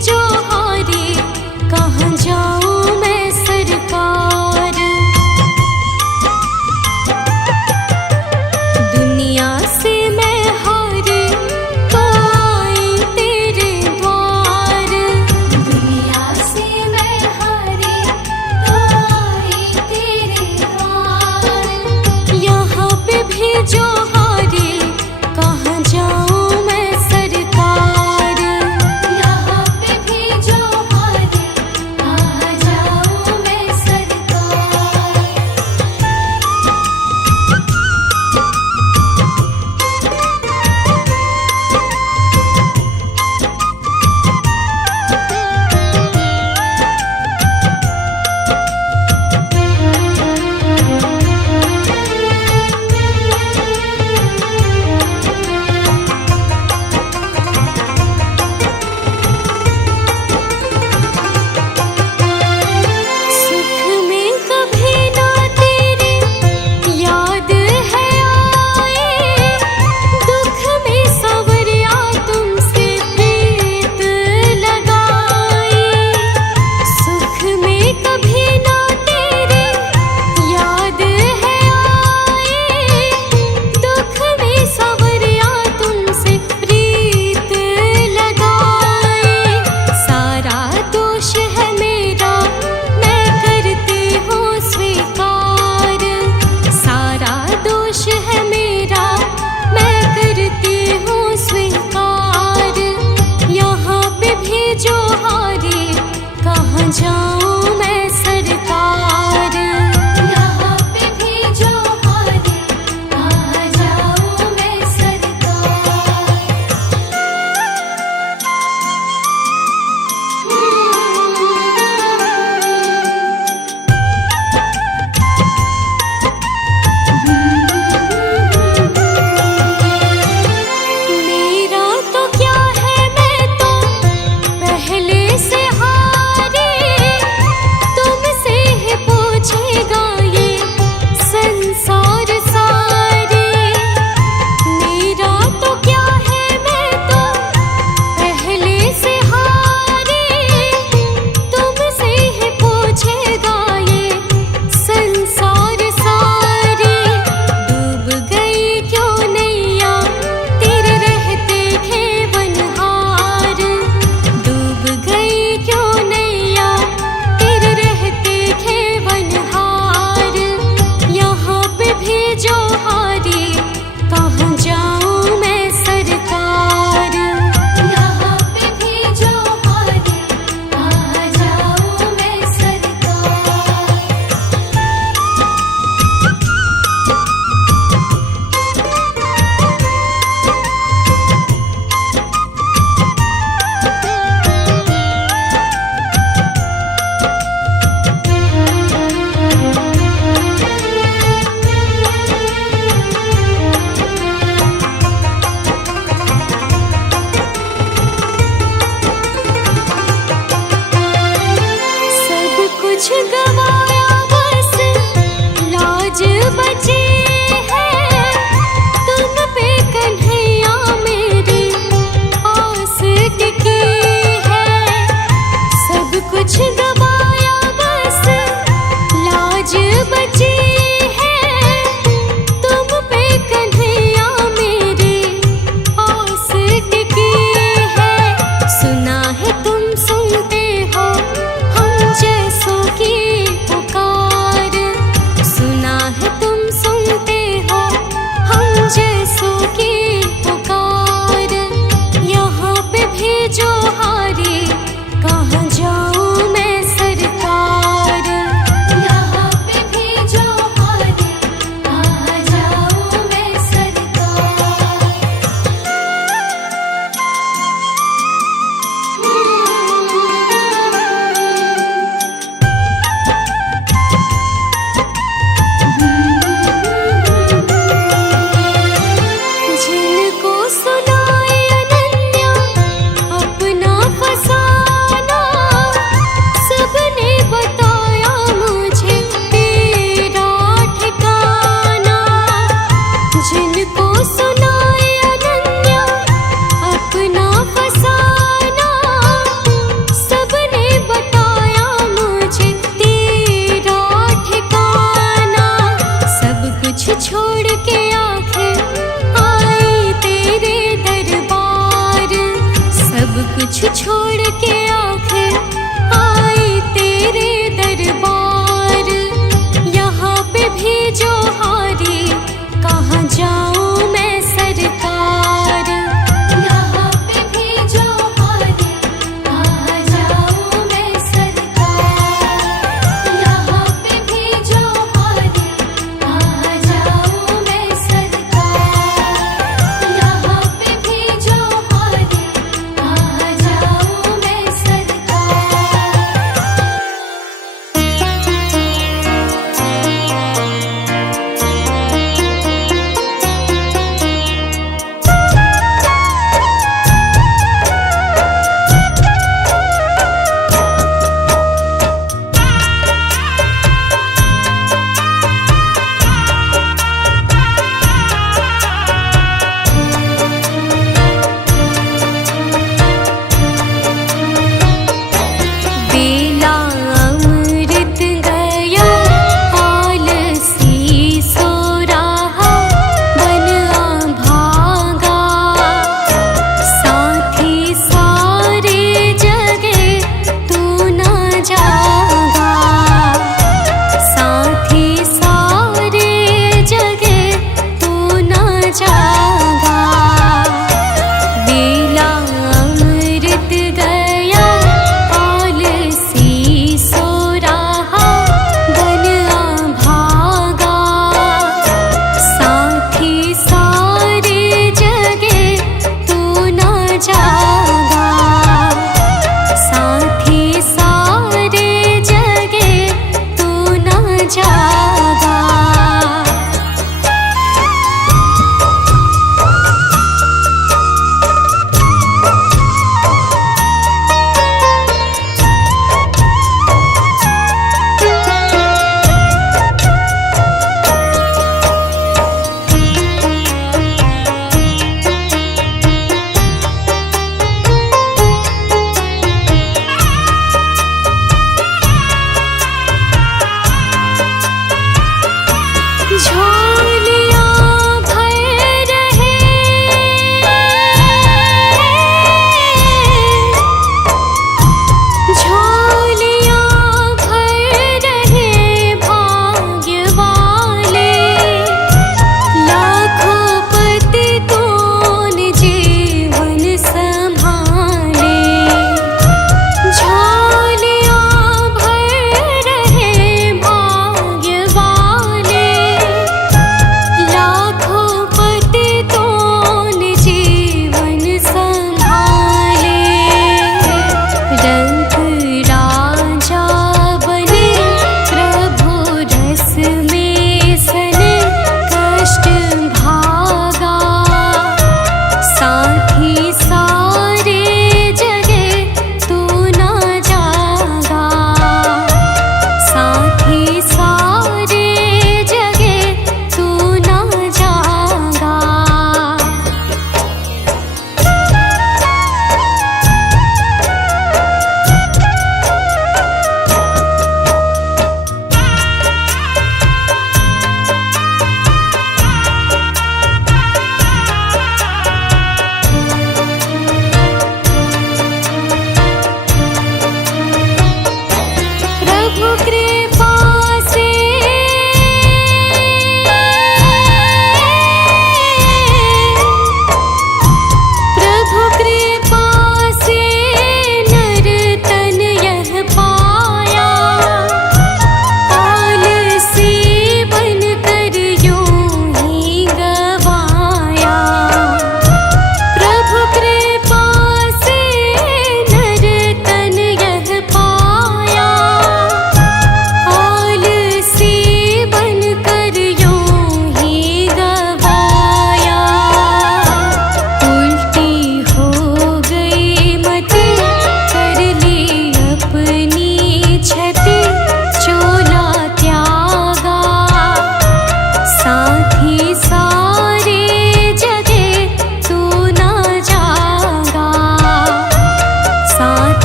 भेजो हारे, कहाँ जाऊँ मैं सरकार। दुनिया से मैं हारी तो आई तेरे द्वार। दुनिया से मैं हारी तो आई तेरे द्वार। यहाँ पे भेजो हारे, कहाँ जाऊँ मैं सरकार। यहाँ पे भेजो हारे, कहाँ जाऊँ मैं सरकार। सुख में कभी ना तेरी याद है आए, दुख में सवरिया तुमसे प्रीत लगाई। सुख में कभी ना तेरी याद है आए, दुख में सवरिया तुमसे प्रीत लगाई। सारा दोष है मेरा, मैं करती हूँ स्वीकार। सारा दोष है मेरा, मैं करती हूँ स्वीकार। यहाँ पे भेजो हारे, कहाँ जाऊँ मैं सरकार। यहाँ पे भेजो हारे, कहाँ जाऊँ मैं सरकार। मेरा तो क्या है, मैं तो पहले से हारी।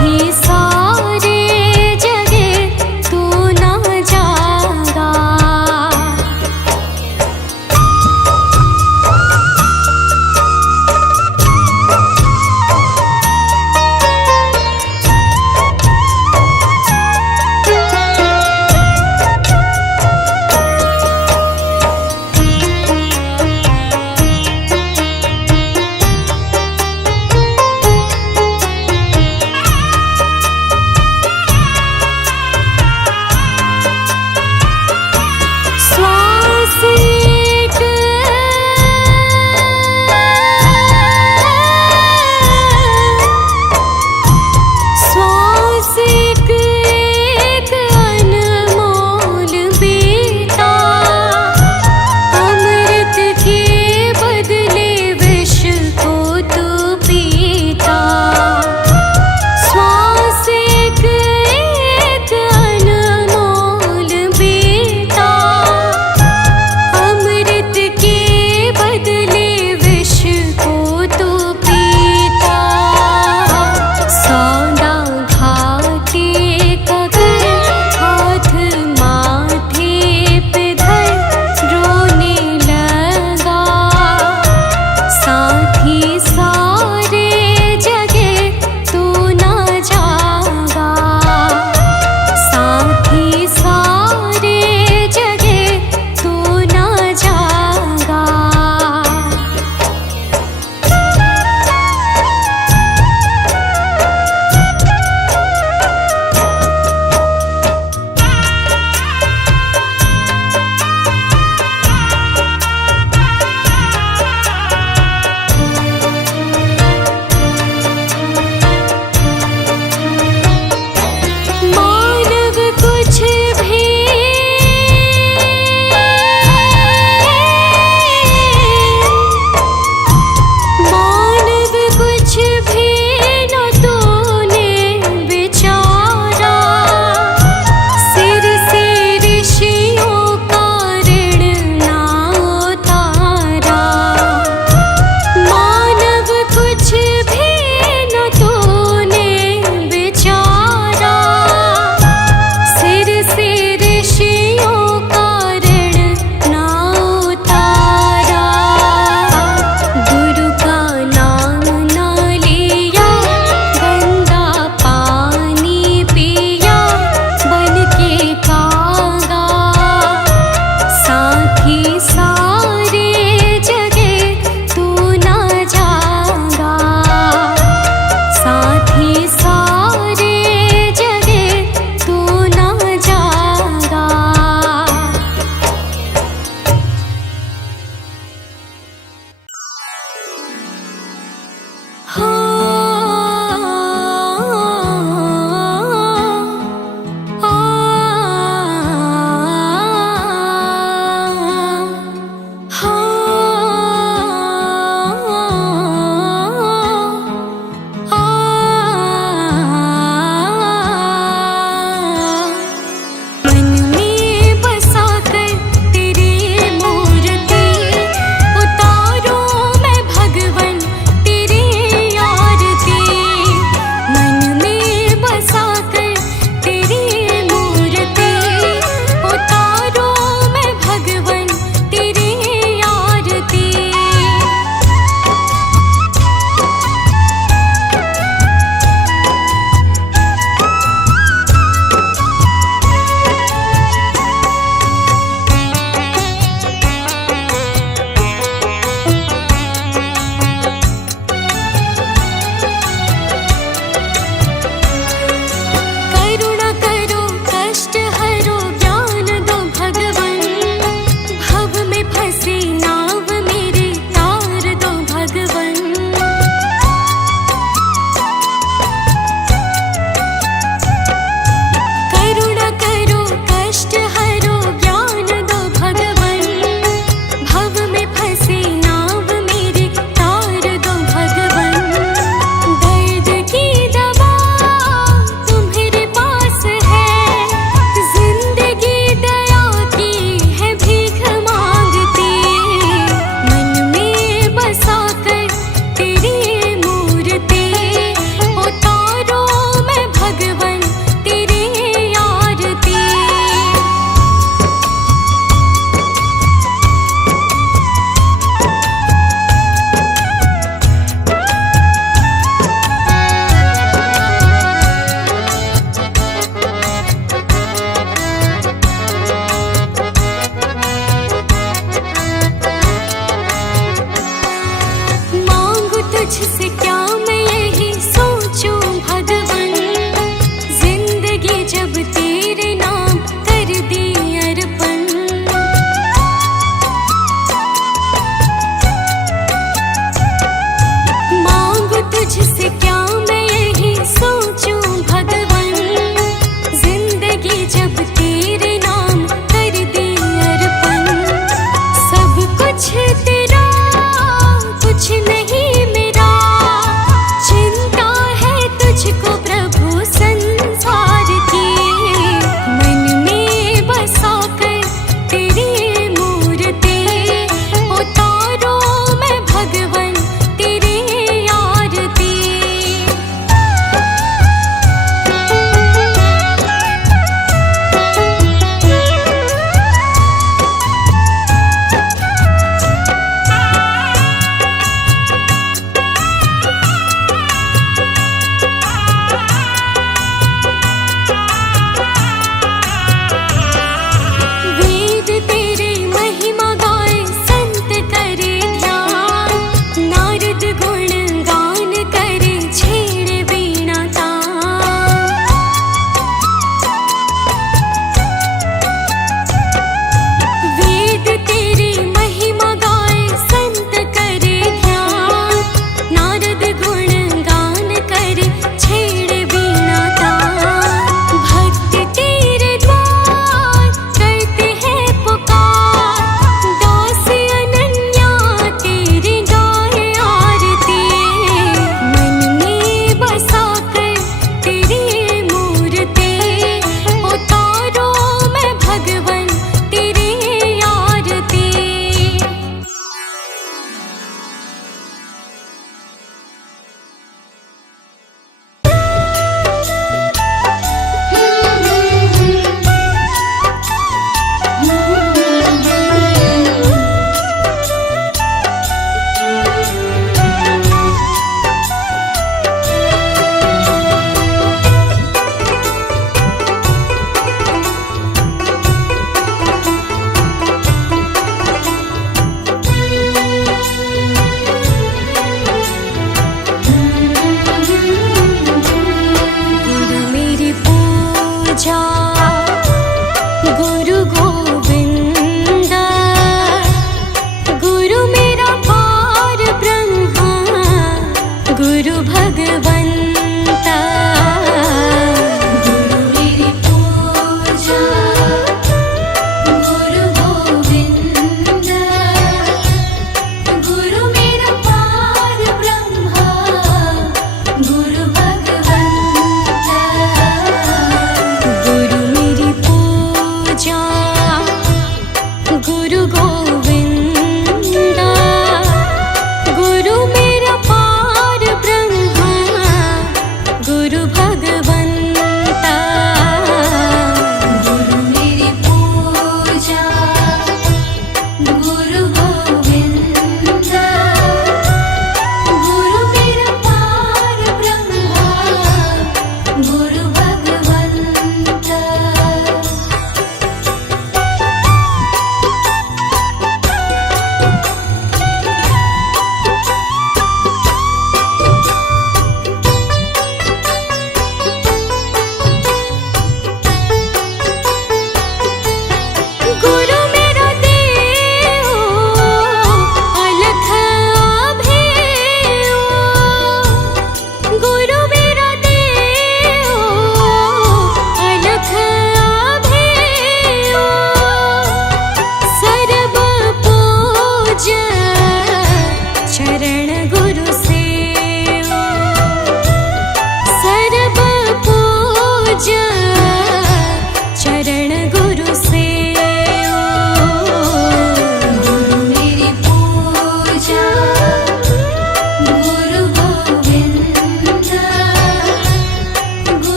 ही सारे जगे तू ना जागा।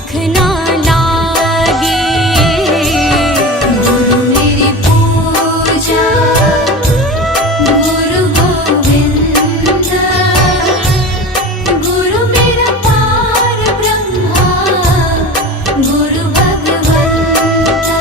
दुख ना लागे। गुरु मेरी पूजा गुरु गोविंद, गुरु मेरा पार ब्रह्मा गुरु भगवंता।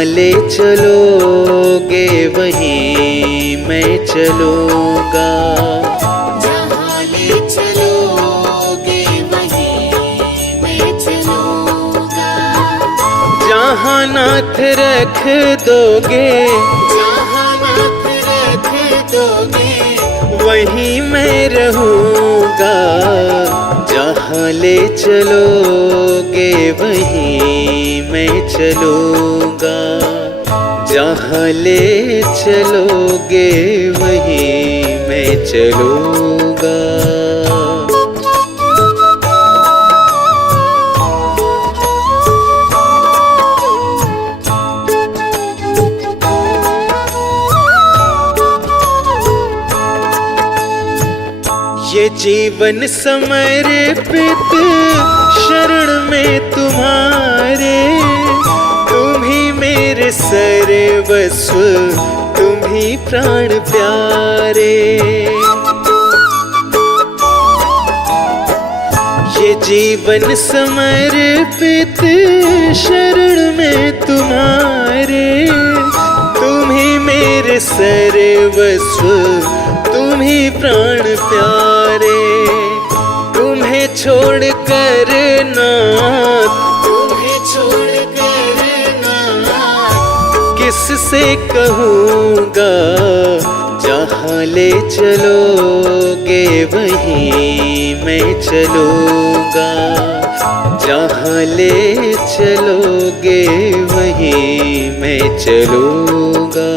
जहाँ ले चलोगे वहीं मैं चलूँगा। जहाँ ले चलोगे वहीं मैं चलूँगा। जहाँ नाथ रख दोगे, जहाँ नाथ रख दोगे वहीं मैं रहूँगा। जहाँ ले चलोगे वहीं मैं चलूँगा। जहाँ ले चलोगे वहीं मैं चलूँगा। ये जीवन समर्पित शरण में तुम्हारे, तुम ही मेरे सर्वस्व, तुम ही प्राण प्यारे। ये जीवन समर्पित शरण में तुम्हारे, तुम ही मेरे सर्वस्व, तुम ही प्राण प्यारे। तुम्हें छोड़ कर नाथ, तुम्हें छोड़ कर नाथ किससे कहूँगा। जहाँ ले चलोगे वहीं मैं चलूँगा। जहाँ ले चलोगे वहीं मैं चलूँगा।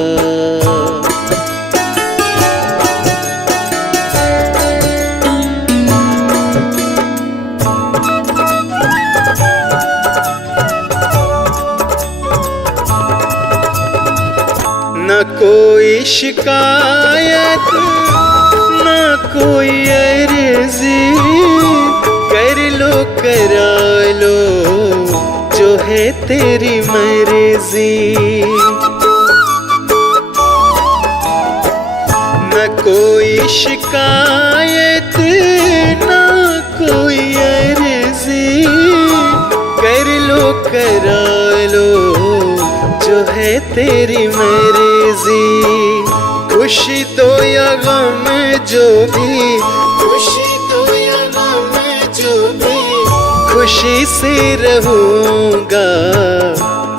न कोई शिकायत, न कोई अर्जी, कर लो करा लो जो है तेरी मर्जी। न कोई शिकायत, न कोई अर्जी, कर लो करा लो जो है तेरी मर्जी। खुशी दो या गम जो भी, खुशी दो या गम जो भी, खुशी से रहूँगा।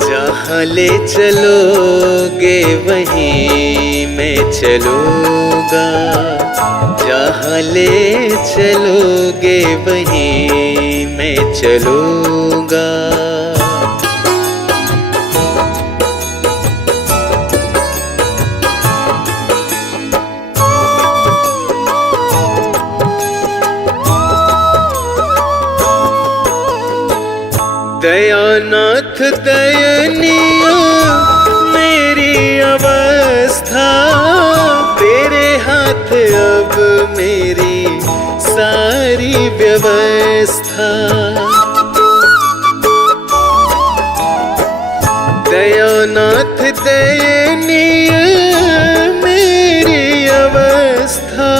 जहाँ ले चलोगे वहीं मैं चलूँगा। जहाँ ले चलोगे वहीं मैं चलूँगा। दयानाथ दयनीय मेरी अवस्था, तेरे हाथ अब मेरी सारी व्यवस्था। दयानाथ दयनीय मेरी अवस्था,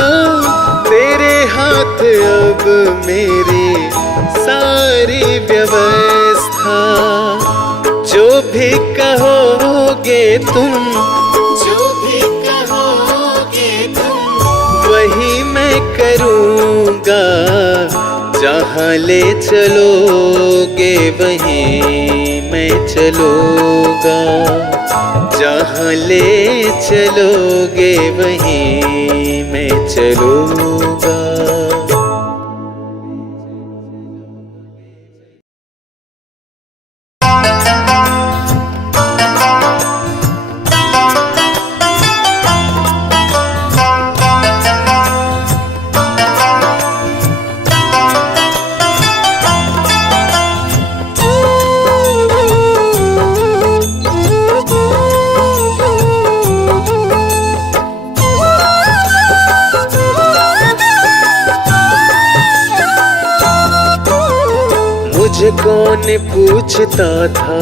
तेरे हाथ अब मेरी सारी व्यवस्था। जो भी कहोगे तुम, जो भी कहोगे तुम, वही मैं करूँगा। जहाँ ले चलोगे वहीं मैं चलूँगा। जहाँ ले चलोगे वहीं मैं चलूँगा। मुझे कौन पूछता था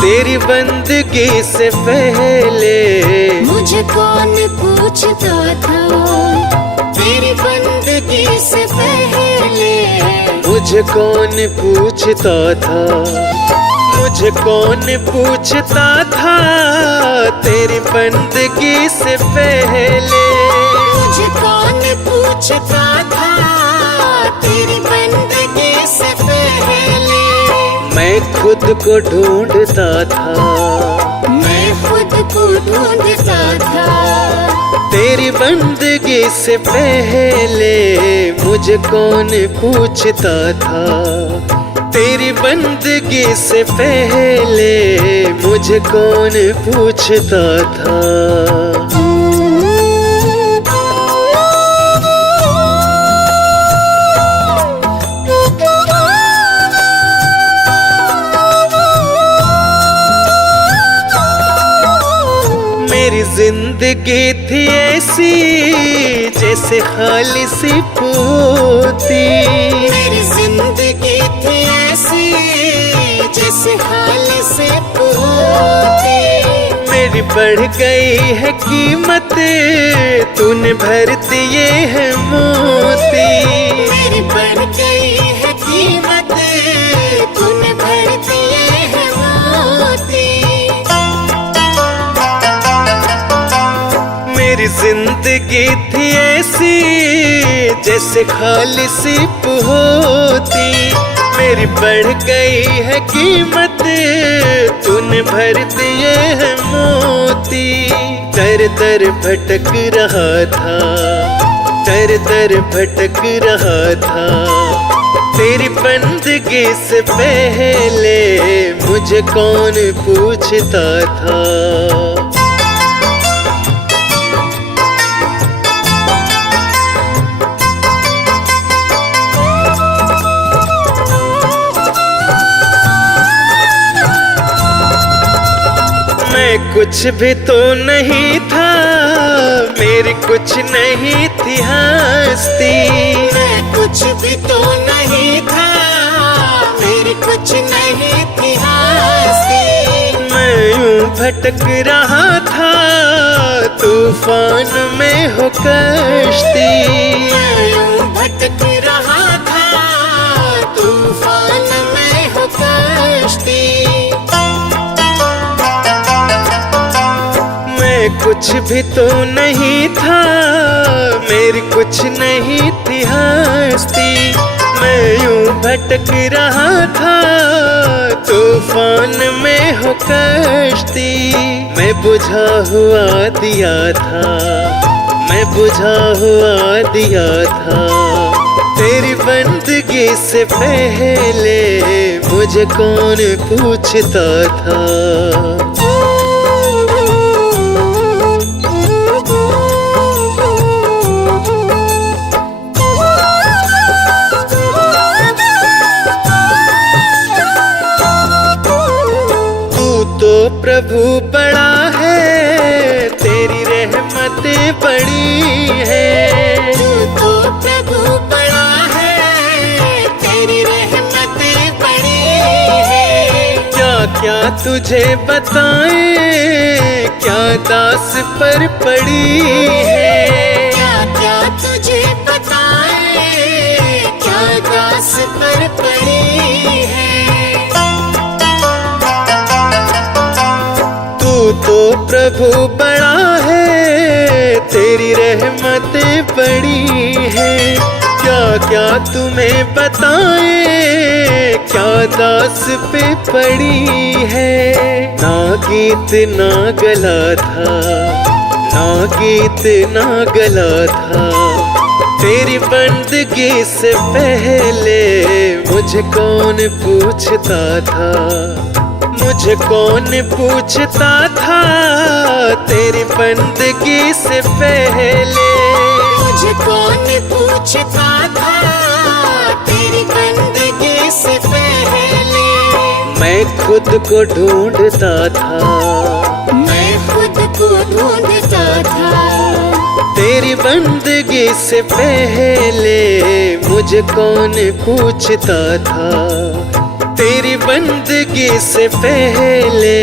तेरी बंदगी से पहले, मुझे कौन पूछता था तेरी बंदगी से पहले। मुझे कौन पूछता था, मुझ मुझे कौन पूछता था तेरी बंदगी से पहले। मुझे कौन पूछता था तेरी बंदगी से पहले। मैं खुद को ढूंढता था, मैं खुद को ढूंढता था। तेरी बंदगी से पहले मुझे कौन पूछता था। तेरी बंदगी से पहले मुझे कौन पूछता था। मेरी जिंदगी थी ऐसी जैसे खालिसी पोती। मेरी जिंदगी थी ऐसी जैसे खालिसी पोती। मेरी बढ़ गई है कीमत, तूने भर दिए है मोती। मेरी बढ़ गई है कीमत, तूने भर दिए है मोती। मेरी जिंदगी थी ऐसी जैसे खालिसी पोती। मेरी बढ़ गई है कीमत, तूने भर दिए है मोती। दर दर भटक रहा था, दर दर भटक रहा था। तेरी बंदगी से पहले मुझे कौन पूछता था। मैं कुछ भी तो नहीं था, मेरी कुछ नहीं थी हस्ती। मैं कुछ भी तो नहीं था, मेरी कुछ नहीं थी हस्ती। मैं यूं भटक रहा था तूफान में हो कश्ती। मैं यूं भटक रहा था तूफान में हो कश्ती। मैं कुछ भी तो नहीं था, मेरी कुछ नहीं थी हस्ती। मैं यूं भटक रहा था तूफान में हो कश्ती। मैं बुझा हुआ दिया था, मैं बुझा हुआ दिया था। तेरी बंदगी से पहले मुझे कौन पूछता था। प्रभु बड़ा है, तेरी रहमतें बड़ी है। तू तो प्रभु बड़ा है, तेरी रहमतें बड़ी है। क्या क्या तुझे बताएं, क्या दास पर पड़ी है। क्या क्या तुझे बताएं, क्या दास पर पड़ी है। तो प्रभु बड़ा है, तेरी रहमतें बड़ी है। क्या क्या तुम्हें बताएं, क्या दास पे पड़ी है। ना गीत ना गला था, ना गीत ना गला था। तेरी बंदगी से पहले मुझे कौन पूछता था। मुझे कौन पूछता था तेरी बंदगी से पहले। मुझे कौन पूछता था तेरी बंदगी से पहले। मैं खुद को ढूंढता था, मैं खुद को ढूंढता था। तेरी बंदगी से पहले मुझे कौन पूछता था। तेरी बंदगी से पहले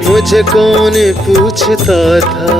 मुझे कौन पूछता था।